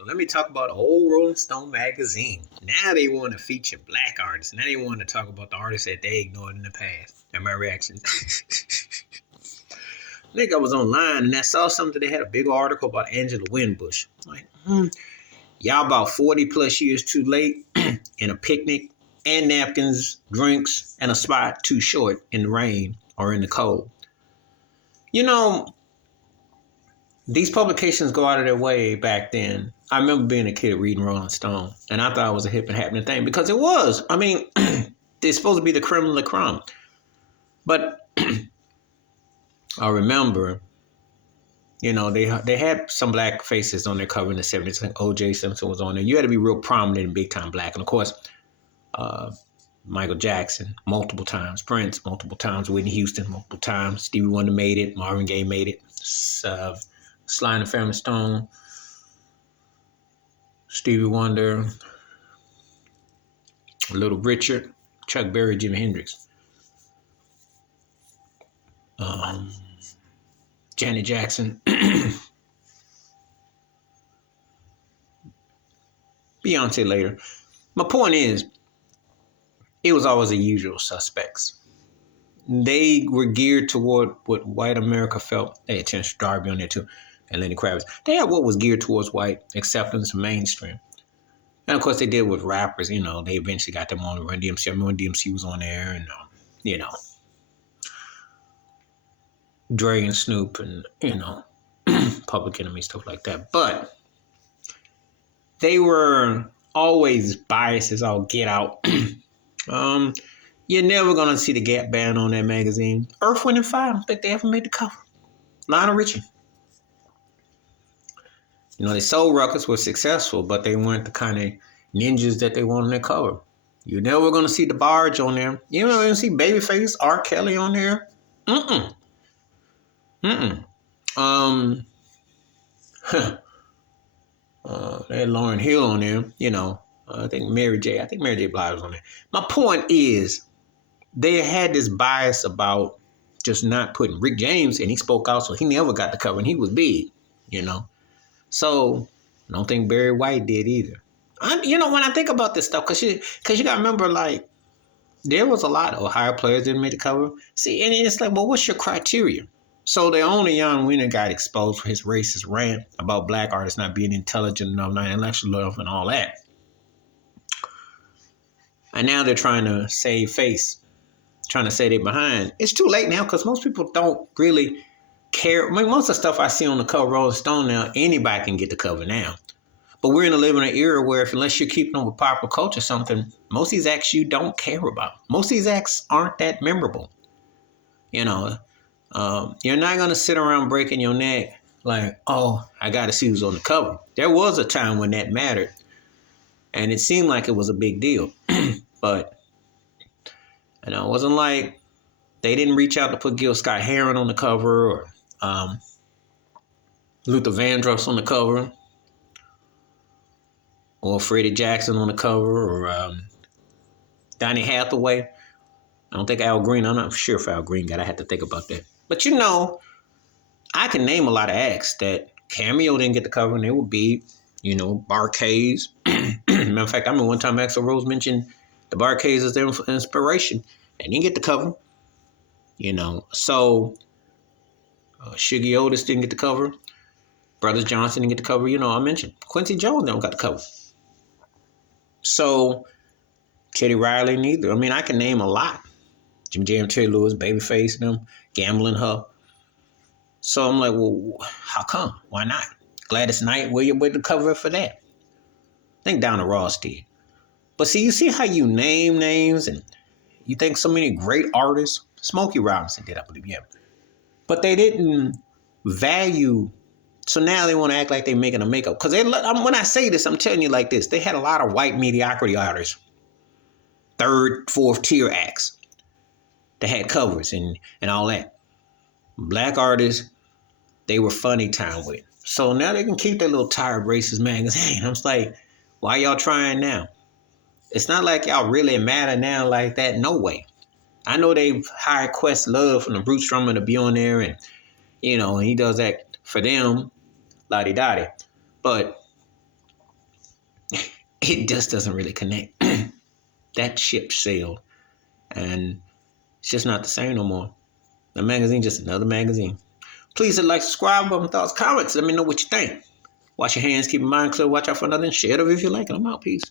So let me talk about old Rolling Stone magazine. Now they want to feature black artists. Now they want to talk about the artists that they ignored in the past. And my reaction. I think I was online and I saw something. They had a big article about Angela Winbush. Like, y'all about 40 plus years too late in a picnic and napkins, drinks, and a spot too short in the rain or in the cold. You know, these publications go out of their way back then. I remember being a kid reading Rolling Stone, and I thought it was a hip and happening thing because it was. I mean, it's supposed to be the creme de la creme. But I remember, they had some black faces on their cover in the 70s. Like O.J. Simpson was on there. You had to be real prominent and big time black. And of course, Michael Jackson, multiple times. Prince, multiple times. Whitney Houston, multiple times. Stevie Wonder made it. Marvin Gaye made it. Sly and the Family Stone. Stevie Wonder. Little Richard. Chuck Berry, Jimi Hendrix. Janet Jackson. Beyonce later. My point is, it was always the usual suspects. They were geared toward what white America felt. They had Terrence Darby on there too, and Lenny Kravitz. They had what was geared towards white acceptance and mainstream. And of course, they did with rappers. They eventually got them on Run DMC. I remember when DMC was on there, and Dre and Snoop, and Public Enemy, stuff like that. But they were always biased as all get out. You're never gonna see the Gap Band on that magazine. Earth, Wind, and Fire. I don't think they ever made the cover. Lionel Richie. They sold records, were successful, but they weren't the kind of ninjas that they want on their cover. You're never gonna see the Barge on there. You're never gonna see Babyface, R. Kelly on there. They had Lauryn Hill on there. I think Mary J. Blige was on there. My point is, they had this bias about just not putting Rick James, and he spoke out, so he never got the cover, and he was big, So I don't think Barry White did either. When I think about this stuff, because you got to remember, like, there was a lot of Ohio players that didn't make the cover. See, and it's like, well, what's your criteria? So the only young winner got exposed for his racist rant about black artists not being intelligent enough, not intellectual enough, and all that. And now they're trying to save face, trying to say they're behind. It's too late now because most people don't really care. I mean, most of the stuff I see on the cover of Rolling Stone now, anybody can get the cover now. But we're living in an era where unless you're keeping up with popular culture or something, most of these acts you don't care about. Most of these acts aren't that memorable. You're not going to sit around breaking your neck like, oh, I got to see who's on the cover. There was a time when that mattered. And it seemed like it was a big deal. But, it wasn't like they didn't reach out to put Gil Scott-Heron on the cover or Luther Vandross on the cover or Freddie Jackson on the cover or Donny Hathaway. I don't think Al Green. I'm not sure if Al Green got. I had to think about that. But I can name a lot of acts that Cameo didn't get the cover, and they were big. Bar-Kays. Matter of fact, I remember one time Axl Rose mentioned the Bar-Kays as their inspiration, and didn't get the cover. So Shuggy Otis didn't get the cover. Brothers Johnson didn't get the cover. I mentioned Quincy Jones don't got the cover. So Teddy Riley neither. I mean, I can name a lot. Jimmy Jam, Terry Lewis, Babyface, them, Gambling Her. So I'm like, well, how come? Why not? Gladys Knight, where the cover for that? I think Donna Ross did. But see, you see how you name names and you think so many great artists. Smokey Robinson did, I believe, yeah. But they didn't value. So now they want to act like they're making a makeup. Because when I say this, I'm telling you like this. They had a lot of white mediocrity artists. Third, fourth tier acts. They had covers and all that. Black artists, they were funny time with. So now they can keep their little tired racist magazine. I'm just like, why y'all trying now? It's not like y'all really matter now like that. No way. I know they've hired Questlove from the Roots Drummer to be on there and, and he does that for them, la-di-da-di. But it just doesn't really connect. That ship sailed, and it's just not the same no more. The magazine just another magazine. Please hit like, subscribe, thoughts, comments. Let me know what you think. Wash your hands, keep your mind clear, watch out for another, and share it if you like it. I'm out. Peace.